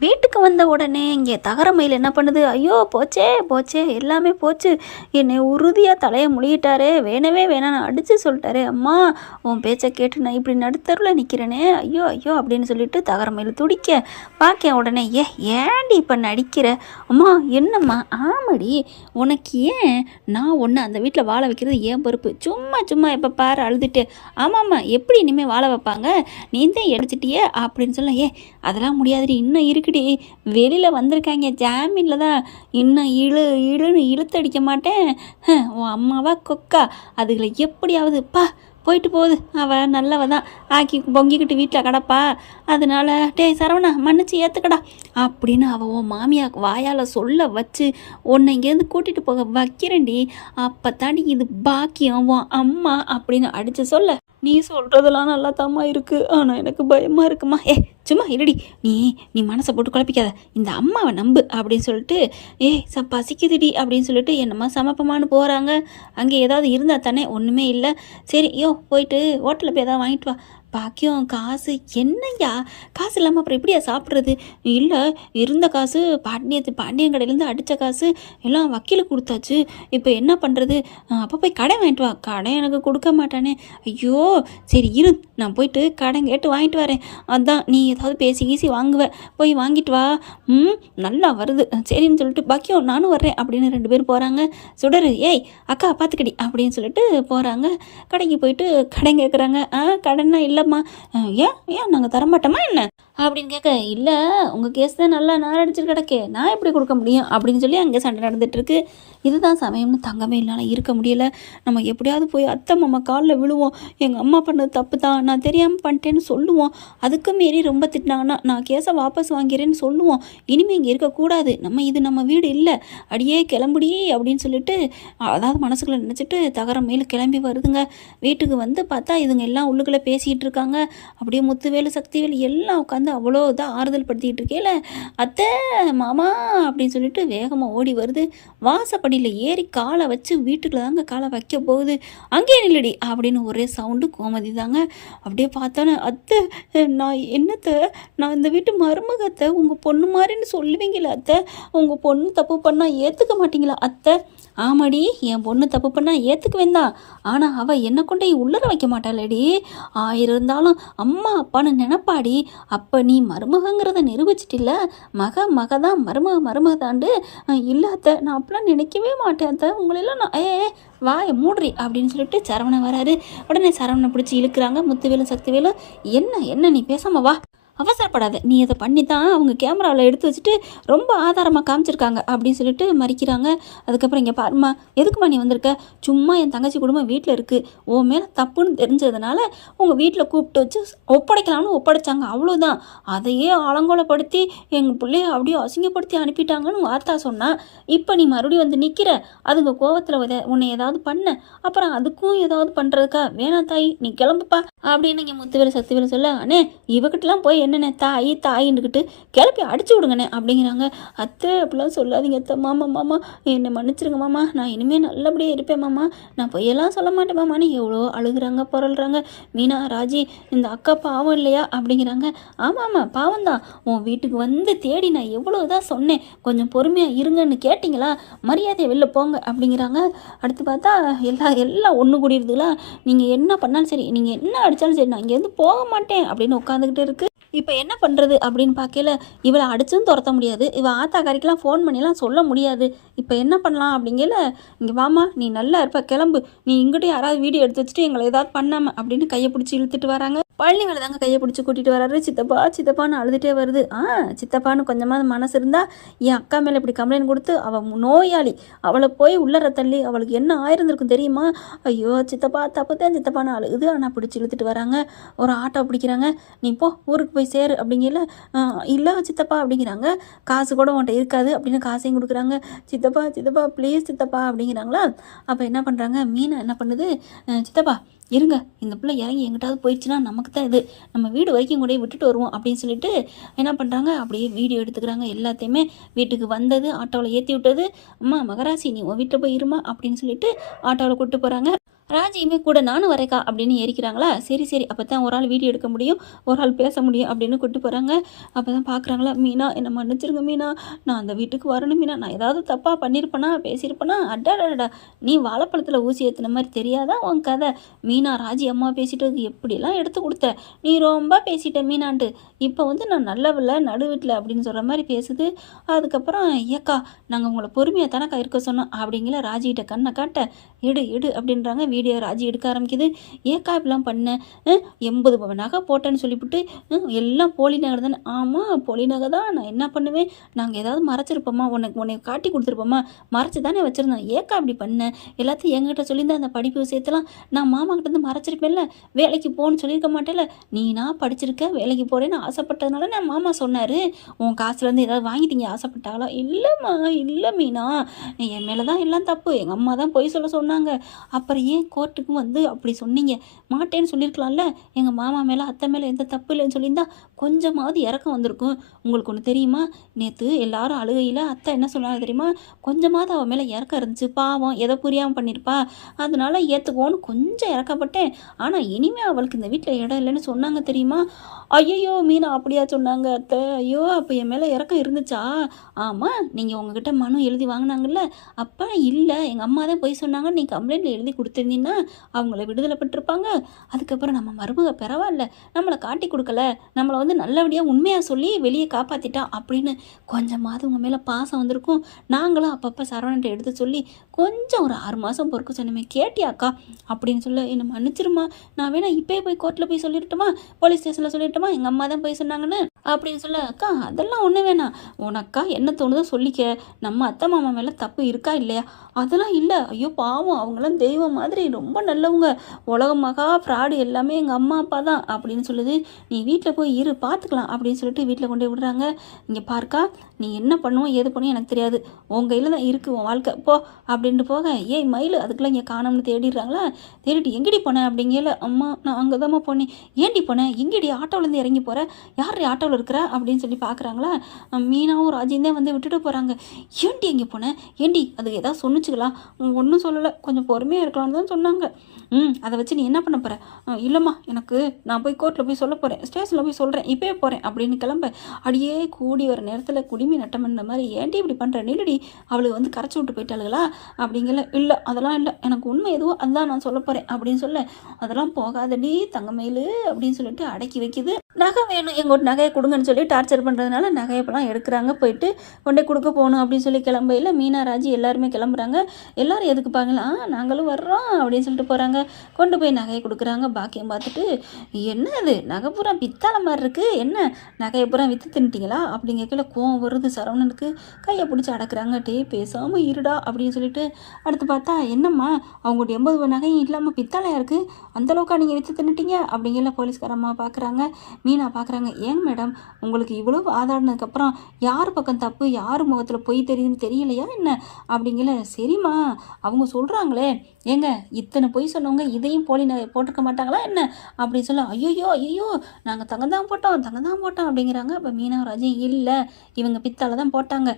வீட்டுக்கு வந்த உடனே இங்கே தகர மயில் என்ன பண்ணுது? ஐயோ போச்சே போச்சே எல்லாமே போச்சு. என்னை உறுதியாக தலையை முழுகிட்டாரே. வேணவே வேணாம் அடித்து சொல்லிட்டாரே. அம்மா உன் பேச்சை கேட்டு நான் இப்படி நடுத்தருவில் நிற்கிறேனே ஐயோ ஐயோ அப்படின்னு சொல்லிட்டு தகர மயில் துடிக்க பார்க்கேன் உடனே ஏ ஏண்டி இப்போ நடிக்கிற? அம்மா என்னம்மா? ஆமடி. உனக்கு ஏன்? நான் ஒன்று அந்த வீட்டில் வாழ வைக்கிறது ஏன் பொறுப்பு? சும்மா சும்மா எப்போ பாரு அழுதுட்டு. ஆமாம்மா எப்படி இனிமேல் வாழ வைப்பாங்க? நீ தான் எடுத்துட்டியே அப்படின்னு சொல்ல ஏ அதெல்லாம் முடியாதுடி. இன்னும் இருக்குடி வெளியில் வந்திருக்காங்க. ஜாமீனில் தான் இன்னும் இழு இழுன்னு இழுத்தடிக்க மாட்டேன். உன் அம்மாவா கொக்கா? அதுகளை எப்படியாவது பா போயிட்டு போகுது. அவள் நல்லவ தான். ஆக்கி பொங்கிக்கிட்டு வீட்டில் கிடப்பா. அதனால டேய் சரவணா மன்னிச்சு ஏற்றுக்கடா அப்படின்னு அவள் உன் மாமியா வாயால் சொல்ல வச்சு உன்னை இங்கேருந்து கூட்டிகிட்டு போக வைக்கிறேன்டி. அப்போ தாண்டி இது பாக்கியம். உன் அம்மா அப்படின்னு அடித்து சொல்ல. நீ சொல்கிறதெல்லாம் நல்லா தாம்மா இருக்குது ஆனால் எனக்கு பயமாக இருக்குமா? ஏ சும்மா இருடி. நீ நீ மனசை போட்டு குழப்பிக்காத. இந்த அம்மாவை நம்பு அப்படின்னு சொல்லிட்டு ஏய் ச பசிக்குதுடி அப்படின்னு சொல்லிட்டு என்னம்மா சமப்பமானு போகிறாங்க அங்கே ஏதாவது இருந்தால் தானே ஒன்றுமே இல்லை. சரி யோ போயிட்டு ஹோட்டலில் போய் எதாவது வாங்கிட்டு வா. பாக்கியம் காசு என்னய்யா? காசு இல்லாமல் அப்புறம் எப்படியா சாப்பிட்றது? இல்லை இருந்த காசு பாண்டியத்து பாண்டியன் கடையிலேருந்து அடித்த காசு எல்லாம் வக்கீலுக்கு கொடுத்தாச்சு. இப்போ என்ன பண்ணுறது அப்போ போய் கடை வாங்கிட்டு வா. கடை எனக்கு கொடுக்க மாட்டானே. ஐயோ சரி இரு. நான் போயிட்டு கடை கேட்டு வாங்கிட்டு வரேன். அதான் நீ ஏதாவது பேசி கீசி வாங்குவ. போய் வாங்கிட்டு வா. ம் நல்லா வருது. சரின்னு சொல்லிட்டு பாக்கியம் நானும் வர்றேன் அப்படின்னு ரெண்டு பேரும் போகிறாங்க சுடரு ஏய் அக்கா பார்த்துக்கடி அப்படின்னு சொல்லிட்டு போகிறாங்க கடைக்கு போயிட்டு கடை கேட்குறாங்க ஆ கடன்னா இல்லைம்மா ஏன் ஏன் நாங்கள் தரமாட்டோமா என்ன? அப்படின்னு கேட்க இல்லை உங்கள் கேஸ் தான் நல்லா நான் அடிச்சிட்டு கிடக்கே. நான் எப்படி கொடுக்க முடியும்? அப்படின்னு சொல்லி அங்கே சண்டை நடந்துகிட்ருக்கு இதுதான் சமயம்னு தங்கமே இல்லைனா இருக்க முடியலை. நம்ம எப்படியாவது போய் அத்தை மாமா காலில் விழுவோம். எங்கள் அம்மா பண்ணது தப்பு தான். நான் தெரியாமல் பண்ணிட்டேன்னு சொல்லுவோம். அதுக்கு மீறி ரொம்ப திட்டினாங்கன்னா நான் கேஸை வாபஸ் வாங்கிறேன்னு சொல்லுவோம். இனிமேல் இங்கே இருக்கக்கூடாது நம்ம இது நம்ம வீடு இல்லை. அடியே கிளம்புடி அப்படின்னு சொல்லிட்டு அதாவது மனசுக்குள்ள நினச்சிட்டு தகரம் மேலே கிளம்பி வருதுங்க. வீட்டுக்கு வந்து பார்த்தா இதுங்க எல்லாம் உள்ளுக்குள்ளே பேசிகிட்டு இருக்காங்க. அப்படியே முத்துவேலு சக்திவேல் எல்லாம் உட்காந்து அவ்வளோ இதாக ஆறுதல் படுத்திக்கிட்டு இருக்கேல அத்தை மாமா அப்படின்னு சொல்லிட்டு வேகமாக ஓடி வருது. வாசப்படியில் ஏறி காலை வச்சு வீட்டுக்குள்ள தாங்க காலை வைக்க போகுது. அங்கேயே நில்லடி அப்படின்னு ஒரே சவுண்டு கோமதி தாங்க. அப்படியே பார்த்தோன்னே அத்தை நான் என்னத்தை நான் இந்த வீட்டு மருமகத்தை உங்கள் பொண்ணு மாதிரின்னு சொல்லுவீங்களா அத்தை. உங்கள் பொண்ணு தப்பு பண்ணால் ஏற்றுக்க மாட்டீங்களா அத்தை? ஆமாடி என் பொண்ணு தப்பு பண்ணால் ஏற்றுக்குவேன் தான். ஆனால் அவள் என்னை கொண்டே உள்ளர வைக்க மாட்டாளடி. ஆயிருந்தாலும் இருந்தாலும் அம்மா அப்பான்னு நினப்பாடி. அப்போ நீ மருமகங்கிறத நிரூபிச்சிட்டில்ல? மக மக தான் மருமக மருமக தாண்டு இல்லை அத்தை நான் அப்படிலாம் நினைக்கவே மாட்டேன். அத்தை உங்களெல்லாம் நான் ஏ வாய மூடுறி அப்படின்னு சொல்லிட்டு சரவணன் வராரு. உடனே சரவணனை பிடிச்சி இழுக்கிறாங்க. முத்துவேலும் சக்திவேலும் என்ன என்ன நீ பேசாம வா. அவசரப்படாத. நீ இதை பண்ணி தான் அவங்க கேமராவில் எடுத்து வச்சுட்டு ரொம்ப ஆதாரமாக காமிச்சிருக்காங்க அப்படின்னு சொல்லிட்டு மறிக்கிறாங்க. அதுக்கப்புறம் இங்கே பாரும்மா எதுக்குமா நீ வந்திருக்க? சும்மா என் தங்கச்சி குடும்பம் வீட்டில் இருக்குது ஓ மேலே தப்புன்னு தெரிஞ்சதுனால உங்கள் வீட்டில் கூப்பிட்டு வச்சு ஒப்படைக்கலாம்னு ஒப்படைச்சாங்க. அவ்வளோதான் அதையே அலங்கோலப்படுத்தி எங்கள் பிள்ளைய அப்படியே அசிங்கப்படுத்தி அனுப்பிட்டாங்கன்னு வார்த்தா சொன்னால் இப்போ நீ மறுபடியும் வந்து நிற்கிற அதுங்க கோவத்தில் உன்னை ஏதாவது பண்ண. அப்புறம் அதுக்கும் ஏதாவது பண்ணுறதுக்கா வேணாம் தாய் நீ கிளம்புப்பா. அப்படின்னு இங்கே முத்துவேல் சத்துவேல சொல்ல அண்ணே இவகிட்டலாம் போய் என்னண்ணே தாய் தாயின்னுக்கிட்டு கிளப்பி அடிச்சு விடுங்கண்ணே அப்படிங்கிறாங்க. அத்தை அப்படிலாம் சொல்லாதீங்க அத்தை. மாமா மாமா என்னை மன்னிச்சிருங்க மாமா. நான் இனிமேல் நல்லபடியாக இருப்பேன் மாமா. நான் பொய்யெல்லாம் சொல்ல மாட்டேன் மாமான்னு எவ்வளோ அழுகுறாங்க புரள்றாங்க மீனா ராஜி இந்த அக்கா பாவம் இல்லையா அப்படிங்கிறாங்க. ஆமாம் ஆமாம் பாவம் தான் உன் வீட்டுக்கு வந்து தேடி நான் எவ்வளோ தான் சொன்னேன். கொஞ்சம் பொறுமையாக இருங்கன்னு கேட்டிங்களா? மரியாதையை வெளில போங்க அப்படிங்கிறாங்க. அடுத்து பார்த்தா எல்லா எல்லாம் ஒன்று கூடியிருதுங்களா நீங்கள் என்ன பண்ணாலும் சரி நீங்கள் என்ன அடித்தாலும் சரி நான் இங்கேருந்து போக மாட்டேன் அப்படின்னு உட்காந்துக்கிட்டு இருக்கு. இப்போ என்ன பண்ணுறது அப்படின்னு பார்க்கல இவளை அடிச்சும் துரத்த முடியாது. இவள் ஆத்தாக்காரிக்கெலாம் ஃபோன் பண்ணிலாம் சொல்ல முடியாது. இப்போ என்ன பண்ணலாம் அப்படிங்கல இங்கே வாமா நீ நல்லா இருப்ப கிளம்பு. நீ இங்கிட்ட யாராவது வீடியோ எடுத்து வச்சுட்டு எங்களை ஏதாவது பண்ணாமல் அப்படின்னு கையை பிடிச்சி இழுத்துட்டு வராங்க. பழனி தாங்க கையை பிடிச்சி கூட்டிகிட்டு வராரு. சித்தப்பா சித்தப்பான்னு அழுதுகிட்டே வருது. ஆ சித்தப்பான்னு கொஞ்சமாவது மனசு இருந்தால் என் அக்கா மேலே இப்படி கம்ப்ளைண்ட் கொடுத்து அவள் நோயாளி. அவளை போய் உள்ளற தள்ளி அவளுக்கு என்ன ஆயிருந்திருக்கும் தெரியுமா? ஐயோ சித்தப்பா தப்பு தான் சித்தப்பான்னு அழுகுது. ஆனால் பிடிச்சி இழுத்துட்டு வராங்க. ஒரு ஆட்டோ பிடிக்கிறாங்க. நீ போ ஊருக்கு போய் சேரு அப்படிங்கல இல்லை சித்தப்பா அப்படிங்கிறாங்க. காசு கூட உன்ட்ட இருக்காது அப்படின்னு காசையும் கொடுக்குறாங்க. சித்தப்பா சித்தப்பா ப்ளீஸ் சித்தப்பா அப்படிங்கிறாங்களா? அப்போ என்ன பண்ணுறாங்க மீனா என்ன பண்ணுது? சித்தப்பா இருங்க இந்த பிள்ளை இறங்கி எங்கிட்டாவது போயிடுச்சுன்னா நமக்கு தான் இது. நம்ம வீடு வரைக்கும் கூட விட்டுட்டு வருவோம் அப்படின்னு சொல்லிட்டு என்ன பண்ணுறாங்க அப்படியே வீடியோ எடுத்துக்கிறாங்க. எல்லாத்தையுமே வீட்டுக்கு வந்தது ஆட்டோவில் ஏற்றி விட்டது. அம்மா மகராசி நீ உன் வீட்டில் போய் இருமா அப்படின்னு சொல்லிட்டு ஆட்டோவில் கூப்பிட்டு போகிறாங்க ராஜியுமே கூட நானும் வரேக்கா அப்படின்னு ஏறிக்கிறாங்களா? சரி சரி. அப்போ தான் ஒரு ஆள் வீடியோ எடுக்க முடியும் ஒரு ஆள் பேச முடியும் அப்படின்னு கூப்பிட்டு போகிறாங்க அப்போ தான் பார்க்குறாங்களா மீனா என்னை மன்னிச்சிருங்க மீனா. நான் அந்த வீட்டுக்கு வரணும் மீனா. நான் ஏதாவது தப்பாக பண்ணியிருப்பேனா பேசியிருப்பேனா அடாடா நீ வாழைப்பழத்தில் ஊசி ஏற்றின மாதிரி தெரியாதா உன் கதை? மீ மீனா ராஜி அம்மா பேசிட்டது எப்படிலாம் எடுத்து கொடுத்த? நீ ரொம்ப பேசிட்ட மீனான்ட்டு. இப்போ வந்து நான் நல்லவில்ல நடுவிட்டில் அப்படின்னு சொல்கிற மாதிரி பேசுது. அதுக்கப்புறம் ஏக்கா நாங்கள் உங்களை பொறுமையாக தானக்கா இருக்க சொன்னோம்? அப்படிங்கிற ராஜிகிட்ட கண்ணை காட்ட எடு எடு அப்படின்றாங்க. வீடியோ ராஜி எடுக்க ஆரம்பிக்குது. ஏக்கா இப்படிலாம் பண்ண? எண்பது பவன் நகை போட்டேன்னு சொல்லிவிட்டு எல்லாம் போலி நகை தானே? ஆமாம் போலி நகை தான். நான் என்ன பண்ணுவேன்? நாங்கள் ஏதாவது மறைச்சிருப்போமா? உனக்கு உன்னை காட்டி கொடுத்துருப்போமா? மறைச்சி தானே வச்சுருந்தோம். ஏக்கா இப்படி பண்ண? எல்லாத்தையும் எங்கிட்ட சொல்லியிருந்தா அந்த படிப்பு விஷயத்தெல்லாம் நான் மாமா கிட்ட மறைச்சிருப்பேன்ல வேலைக்கு போகணும்னு சொல்லியிருக்க மாட்டேல நீனா படிச்சிருக்க? வேலைக்கு போகிறேன்னு ஆசைப்பட்டதுனால நான் மாமா சொன்னார். உன் காசுலேருந்து ஏதாவது வாங்கிட்டீங்க ஆசைப்பட்டாங்களா இல்லைம்மா இல்லை மீனா. என் மேலே தான் எல்லாம் தப்பு. எங்கள் அம்மா தான் பொய் சொல்ல சொன்னாங்க. அப்புறம் ஏன் கோர்ட்டுக்கும் வந்து அப்படி சொன்னீங்க? மாட்டேன்னு சொல்லியிருக்கலாம்ல. எங்கள் மாமா மேலே அத்தை மேலே எந்த தப்பு இல்லைன்னு சொல்லியிருந்தா கொஞ்சமாவது இறக்கம் வந்திருக்கும். உங்களுக்கு ஒன்று தெரியுமா? நேற்று எல்லாரும் அழுகையில் அத்தை என்ன சொன்னாங்க தெரியுமா? கொஞ்சமாவது அவன் மேலே இறக்கம் இருந்துச்சு. பாவம் எதை புரியாமல் பண்ணியிருப்பா அதனால ஏற்றுக்குவோன்னு கொஞ்சம் இறக்கப்பட்டேன் ஆனால் இனிமேல் அவளுக்கு இந்த வீட்டில் இடம் இல்லைன்னு சொன்னாங்க தெரியுமா? ஐயோ மீனா அப்படியா சொன்னாங்க. அத்தை ஐயோ அப்போ என் மேலே இறக்கம் இருந்துச்சா? ஆமாம் நீங்கள் உங்ககிட்ட மனு எழுதி வாங்கினாங்கல்ல. அப்போ இல்லை. எங்கள் அம்மா தான் போய் சொன்னாங்க. நீ கம்ப்ளைண்ட் எழுதி கொடுத்துருந்தீங்கன்னா அவங்கள விடுதலை பட்டிருப்பாங்க அதுக்கப்புறம் நம்ம மருமக பரவாயில்ல. நம்மளை காட்டி கொடுக்கல. நம்மளை வந்து நல்லபடியாக உண்மையாக சொல்லி வெளியே காப்பாற்றிட்டா அப்படின்னு கொஞ்சமாவது உங்கள் மேலே பாசம் வந்திருக்கும். நாங்களும் அப்பப்போ சரவணன்ட்ட எடுத்து சொல்லி கொஞ்சம் ஒரு ஆறு மாதம் பொறுக்க சொன்னமே கேட்டியாக்கா? அப்படின்னு சொல்ல என்ன மன்னிச்சிருமா? நான் வேணா இப்போயே போய் கோர்ட்டில் போய் சொல்லிடட்டுமா? போலீஸ் ஸ்டேஷனில் சொல்லிடட்டுமா? எங்கள் அம்மா தான் போய் சொன்னாங்கன்னு. அப்படின்னு சொல்ல அக்கா அதெல்லாம் ஒன்று வேணாம். உனக்கா என்ன தோணுதோ சொல்லிக்க. நம்ம அத்தை மாமா மேலே தப்பு இருக்கா இல்லையா? அதெல்லாம் இல்லை. ஐயோ பாவம். அவங்களாம் தெய்வம் மாதிரி ரொம்ப நல்லவங்க. உலக மகா ஃப்ராடு எல்லாமே எங்கள் அம்மா அப்பா தான். அப்படின்னு சொல்லுது. நீ வீட்டில் போய் இரு பார்த்துக்கலாம் அப்படின்னு சொல்லிட்டு வீட்டில் கொண்டு விடுறாங்க. இங்கே பார்க்கா நீ என்ன பண்ணுவோம் ஏது பண்ணுவோம் எனக்கு தெரியாது. உன் கையில் தான் இருக்குது உன் வாழ்க்கை. போ. அப்படின்ட்டு போக ஏய் மயில் அதுக்குள்ளே இங்கே காணோம்னு தேடிடுறாங்களா? தேடிட்டு எங்கடி போனேன் அப்படிங்கல அம்மா நான் அங்கே தாம்மா போனேன். ஏண்டி போனேன் எங்கடி ஆட்டோவிலேருந்து இறங்கி போகிறேன் யார் ஆட்டோவில் இருக்கிற அப்படின்னு சொல்லி பார்க்குறாங்களா மீனாவும் ராஜியும் தான் வந்து விட்டுட்டு போகிறாங்க ஏண்டி எங்கே போனேன் ஏண்டி அதுக்கு ஏதாவது சொன்னுச்சுங்களா? ஒன்றும் சொல்லலை. கொஞ்சம் பொறுமையாக இருக்கலாம்னு தான் சொன்னாங்க. ம் அதை வச்சு நீ என்ன பண்ண போகிற இல்லைம்மா எனக்கு நான் போய் கோர்ட்டில் போய் சொல்ல போகிறேன் ஸ்டேஷனில் போய் சொல்கிறேன் இப்போயே போகிறேன் அப்படின்னு கிளம்ப அடியே கூடி வர நேரத்தில் குடிமை நட்டமன்ற மாதிரி ஏன்டி இப்படி பண்ணுற நிலடி அவளுக்கு வந்து கரைச்சி விட்டு போயிட்டாளுங்களா அப்படிங்கல இல்லை அதெல்லாம் இல்லை. எனக்கு உண்மை எதுவோ அதுதான் நான் சொல்ல போகிறேன் அப்படின்னு சொல்ல அதெல்லாம் போகாதடி தங்கமேலு அப்படின்னு சொல்லிட்டு அடக்கி வைக்குது. நகை வேணும் எங்கள் நகையை கொடுங்கன்னு சொல்லி டார்ச்சர் பண்ணுறதுனால நகையப்பெல்லாம் எடுக்கிறாங்க. போயிட்டு கொண்டே கொடுக்க போகணும் அப்படின்னு சொல்லி கிளம்பையில் மீனாராஜி எல்லாருமே கிளம்புறாங்க. எல்லோரும் எதுக்கு பாங்களா நாங்களும் வர்றோம் அப்படின்னு சொல்லிட்டு போகிறாங்க கொண்டு போய் நகையை கொடுக்குறாங்க. பாக்கியம் பார்த்துட்டு என்ன அது நகை பூரா பித்தாள மாதிரி இருக்குது என்ன? நகையை பூரா விற்று தின்ட்டிங்களா அப்படிங்கல கோவம் வருது. சரவணனுக்கு கையை பிடிச்சி அடக்குறாங்க. டே பேசாமல் இருடா அப்படின்னு சொல்லிட்டு அடுத்து பார்த்தா என்னம்மா? அவங்களுடைய எண்பது நகையும் இல்லாமல் பித்தாளையாக இருக்குது அந்தளவுக்கா நீங்கள் விற்று தின்னுட்டீங்க? அப்படிங்கிற போலீஸ்காரம்மா பார்க்குறாங்க மீனா பார்க்குறாங்க ஏங்க மேடம் உங்களுக்கு இவ்வளோ ஆதாடினதுக்கப்புறம் யார் பக்கம் தப்பு யார் முகத்தில் பொய் தெரியுதுன்னு தெரியலையா என்ன? அப்படிங்கல சரிம்மா அவங்க சொல்கிறாங்களே ஏங்க இத்தனை பொய் சொன்னவங்க இதையும் போலி நகை போட்டிருக்க மாட்டாங்களா என்ன? அப்படின்னு சொல்ல ஐயோ ஐயோ நாங்கள் தங்க தான் போட்டோம் தங்க தான் போட்டோம் அப்படிங்கிறாங்க. இப்போ மீனவராஜன் இல்லை இவங்க பித்தால தான் போட்டாங்க.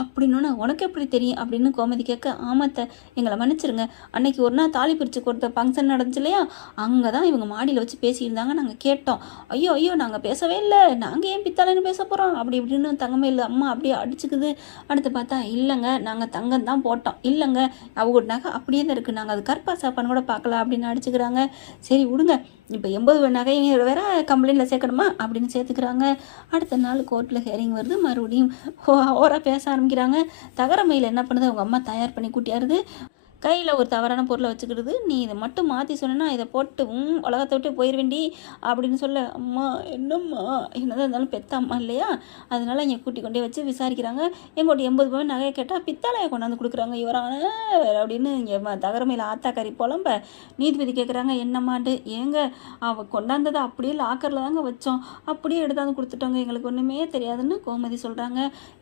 அப்படின்னோன்னே உனக்கு எப்படி தெரியும்? அப்படின்னு கோமதி கேட்க ஆமாத்த எங்களை மன்னிச்சிருங்க. அன்னைக்கு ஒரு நாள் தாலி பிரித்து கொடுத்த ஃபங்க்ஷன் நடந்துச்சு இல்லையா? அங்கே தான் இவங்க மாடியில் வச்சு பேசியிருந்தாங்க நாங்கள் கேட்டோம். ஐயோ ஐயோ நாங்கள் பேசவே இல்லை. நாங்கள் ஏன் பித்தாளைன்னு பேச போகிறோம் அப்படி இப்படின்னு தங்கமே இல்லை. அம்மா அப்படியே அடிச்சுக்குது. அடுத்து பார்த்தா இல்லைங்க நாங்கள் தங்கம் தான் போட்டோம். இல்லைங்க அவங்க நகை அப்படியே தான் இருக்குது நாங்கள் அது கற்பா சாப்பான்னு கூட பார்க்கல அப்படின்னு அடிச்சுக்கிறாங்க. சரி விடுங்க. இப்போ எண்பது நகை வேற கம்ப்ளைண்ட்டில் சேர்க்கணுமா? அப்படின்னு சேர்த்துக்கிறாங்க. அடுத்த நாள் கோர்ட்டில் ஹேரிங் வருது. மறுபடியும் ஓரா பேச காமிக்கிறாங்க தகர மயில் என்ன பண்ணுது? அவங்க அம்மா தயார் பண்ணி கூட்டியாருது. கையில் ஒரு தவறான பொருளை வச்சுக்கிறது நீ இதை மட்டும் மாற்றி சொன்னா இதை போட்டு உம் உலகத்தை விட்டு போயிடுவேண்டி அப்படின்னு சொல்ல அம்மா என்னம்மா? என்னதான் இருந்தாலும் பெத்த அம்மா இல்லையா? அதனால இங்கே கூட்டி கொண்டே வச்சு விசாரிக்கிறாங்க. எங்கள்கிட்ட எண்பது பவன் நகையை கேட்டால் பித்தாலையை கொண்டாந்து கொடுக்குறாங்க இவரான அப்படின்னு இங்கே தகரமையில் ஆத்தாக்கறி புலம்ப நீதிபதி கேட்குறாங்க என்னம்மாண்டு ஏங்க அவள் கொண்டாந்ததை அப்படியே லாக்கரில் தாங்க வச்சோம். அப்படியே எடுத்தாந்து கொடுத்துட்டோங்க எங்களுக்கு ஒன்றுமே தெரியாதுன்னு கோமதி சொல்கிறாங்க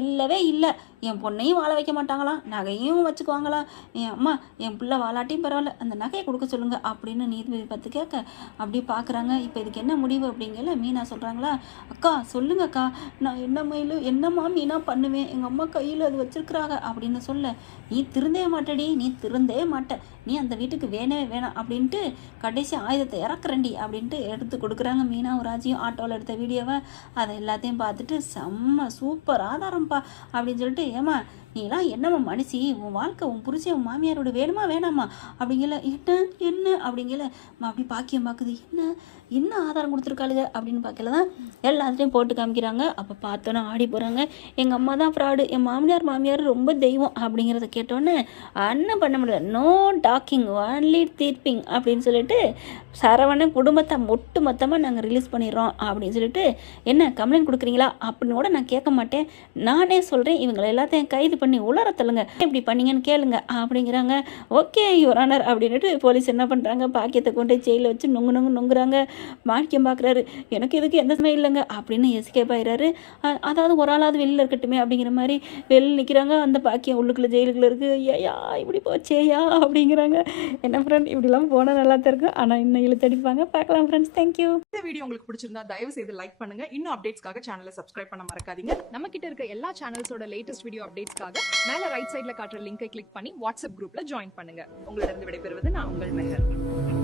இல்லவே இல்லை. என் பொண்ணையும் வாழ வைக்க மாட்டாங்களாம். நகையும் வச்சுக்குவாங்களாம். என் அம்மா என் பிள்ளை வாலாட்டியும் பரவாயில்ல அந்த நகையை கொடுக்க சொல்லுங்க அப்படின்னு நீதிபதி பார்த்து கேட்க அப்படி பார்க்குறாங்க. இப்போ இதுக்கு என்ன முடிவு அப்படிங்கல மீனா சொல்கிறாங்களா அக்கா சொல்லுங்கக்கா. நான் என்ன மயில் என்னம்மா மீனா பண்ணுவேன்? எங்கள் அம்மா கையில் அது வச்சிருக்கிறாங்க அப்படின்னு சொல்ல நீ திருந்தே மாட்டடி நீ திருந்தே மாட்ட. நீ அந்த வீட்டுக்கு வேணவே வேணாம் அப்படின்ட்டு கடைசி ஆயுதத்தை இறக்குறண்டி அப்படின்ட்டு எடுத்து கொடுக்குறாங்க மீனாவும் ராஜியும் ஆட்டோவில் எடுத்த வீடியோவை. அதை எல்லாத்தையும் பார்த்துட்டு செம்ம சூப்பர் ஆதாரம்ப்பா அப்படின்னு சொல்லிட்டு ஏமா நீலாம் என்னம்மா மனுஷி? உன் வாழ்க்கை உன் புருஷன் உன் மாமியாரோட வேணுமா வேணாமா? அப்படிங்கல என்ன என்ன? அப்படிங்கல அப்படி பாக்கியம் பார்க்குது என்ன? என்ன ஆதாரம் கொடுத்துருக்காளுங்க அப்படின்னு பார்க்கல தான் எல்லாத்துலேயும் போட்டு காமிக்கிறாங்க. அப்போ பார்த்தோன்னே ஆடி போகிறாங்க எங்கள் அம்மா தான் ஃப்ராடு என் மாமியார் மாமியார் ரொம்ப தெய்வம் அப்படிங்கிறத கேட்டோன்னே அண்ணன் பண்ண முடியல. நோ டாக்கிங் ஒன்லி தீர்ப்பிங் அப்படின்னு சொல்லிட்டு சரவணன் குடும்பத்தை ஒட்டு மொத்தமாக நாங்கள் ரிலீஸ் பண்ணிடுறோம் அப்படின்னு சொல்லிட்டு என்ன கம்ப்ளைண்ட் கொடுக்குறீங்களா? அப்படின்னு கூட நான் கேட்க மாட்டேன். நானே சொல்கிறேன் இவங்களை எல்லாத்தையும் கைது பண்ணி உலர தள்ளுங்க. இப்படி பண்ணீங்கன்னு கேளுங்க. அப்படிங்கிறாங்க. ஓகே யுவரானர் அப்படின்ட்டு போலீஸ் என்ன பண்ணுறாங்க பாக்கியத்தை கொண்டு ஜெயிலில் வச்சு நொங்கு நொங்கு நொங்குறாங்க. மாணிக்கம் பார்க்குறாரு எனக்கு இதுக்கு எந்த சமயம் இல்லைங்க? அப்படின்னு எஸ்கேப் ஆயிடுறாரு அதாவது ஒரு ஆளாவது வெளியில் இருக்கட்டுமே அப்படிங்கிற மாதிரி வெளியில் நிற்கிறாங்க அந்த பாக்கியம் உள்ளுக்குள்ளே ஜெயிலுக்குள்ள இருக்குது ஏயா இப்படி போச்சேயா அப்படிங்கிறாங்க. என்ன ஃப்ரெண்ட் இப்படிலாம் போனால் நல்லா தான் இருக்கும். ஆனால் இன்னும் இழுத்தடிப்பாங்க பார்க்கலாம் ஃப்ரெண்ட்ஸ் தேங்க்யூ இந்த வீடியோ உங்களுக்கு பிடிச்சிருந்தா தயவு செய்து லைக் பண்ணுங்க. இன்னும் அப்டேட்ஸ்க்காக சேனலை சப்ஸ்கிரைப் பண்ண மறக்காதீங்க. நம்ம கிட்ட இருக்க எல்லா சேனல்ஸோட லேட்டஸ்ட் வீடியோ அப்டேட்ஸ்க்காக மேலே ரைட் சைடில் காட்டுற லிங்கை கிளிக் பண்ணி வாட்ஸ்அப் குரூப்பில் ஜாயின் பண்ணுங்க. உங்களிடம் விடைபெறுவது நான் உங்கள் மெஹர்.